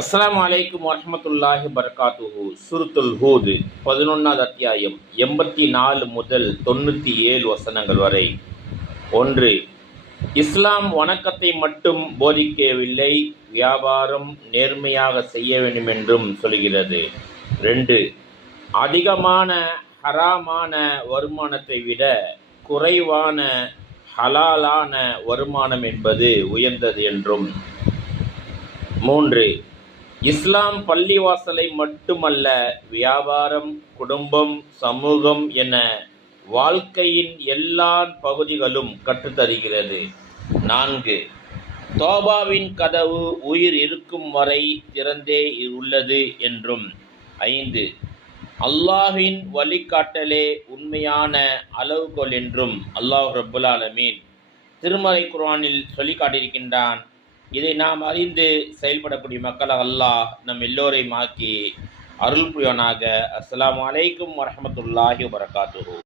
அஸ்ஸலாமு அலைக்கும் வரஹ்மத்துல்லாஹி வபரகாத்துஹு. சூரத்துல் ஹூத் 11வது அத்தியாயம் 84 முதல் 97 வசனங்கள் வரை. 1. இஸ்லாம் வணக்கத்தை மட்டும் போதிக்கவில்லை, வியாபாரம் நேர்மையாக செய்ய வேண்டும் என்றும் சொல்கிறது. 2. அதிகமான ஹராமான வருமானத்தை விட குறைவான ஹலாலான வருமானம் என்பது உயர்ந்தது என்றும். 3. இஸ்லாம் பள்ளிவாசலை மட்டுமல்ல, வியாபாரம், குடும்பம், சமூகம் என வாழ்க்கையின் எல்லா பகுதிகளும் கற்றுத்தருகிறது. 4. தௌபாவின் கதவு உயிர் இருக்கும் வரை திறந்தே உள்ளது என்றும். 5. அல்லாஹ்வின் வழிகாட்டலே உண்மையான அளவுகோல் என்றும் அல்லாஹ் ரப்புல் ஆலமீன் திருமறை குர்ஆனில் சொல்லி காட்டியிருக்கின்றான். இதை நாம் அறிந்து செயல்படக்கூடிய மக்களாக அல்லாஹ் நம் எல்லோரையும் ஆக்கி அருள் புரிவானாக. அஸ்ஸலாமு அலைக்கும் வரஹ்மத்துல்லாஹி வபரகாத்துஹு.